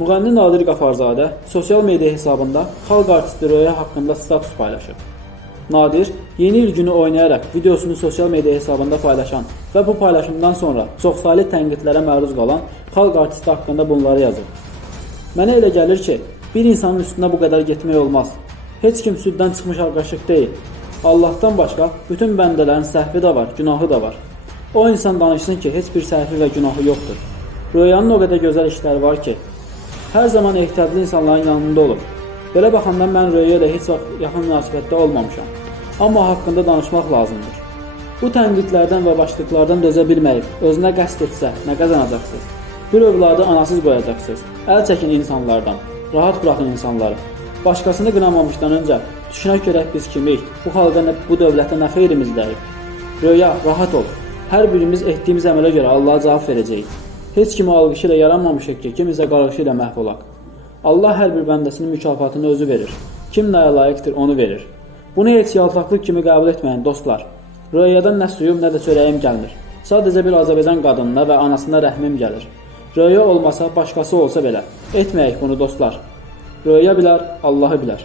Müğənni Nadir Qafarzadə sosial media hesabında xalq artisti Röya haqqında status paylaşıb. Nadir yeni il günü oynayaraq videosunu sosial media hesabında paylaşan və bu paylaşımdan sonra çoxsaylı tənqidlərə məruz qalan xalq artisti haqqında bunları yazıb. Mənə elə gəlir ki, bir insanın üstünə bu qədər getmək olmaz. Heç kim süddən çıxmış arqaşıq deyil. Allahdan başqa bütün bəndələrin səhvi də var, günahı da var. O insan danışsın ki, heç bir səhvi və günahı yoxdur. Röyanın o qədər gözəl işləri var ki, hər zaman ehtiyatlı insanların yanında olub. Belə baxanda mən Röya ilə heç vaxt yaxın münasibətdə olmamışam. Amma haqqında danışmaq lazımdır. Bu tənqidlərdən və başlıqlardan dözə bilməyib, özünə qəsd etsə, nə qazanacaqsınız? Bir övladı anasız qoyacaqsınız. Əl çəkin insanlardan. Rahat buraxın insanları. Başqasını qınamamışdan öncə düşünək görək biz kimik? Bu xalqa, bu dövlətə nə xeyrimiz dəyib? Röya, rahat ol. Hər birimiz etdiyimiz əmələ görə Allaha cavab verəcəyik. Heç kimi alqışı ilə yaranmamışıq ki, kimisə qarğışı ilə məhv olaq. Allah hər bir bəndəsinin mükafatını özü verir. Kim nəyə layiqdir, onu verir. Bunu heç yaltaqlıq kimi qəbul etməyin dostlar. Röyadan nə suyum, nə də çörəyim gəlmir. Sadəcə bir Azərbaycan qadınına və anasına rəhmim gəlir. Röya olmasa, başqası olsa belə. Etməyək bunu dostlar. Röya bilər, Allahı bilər.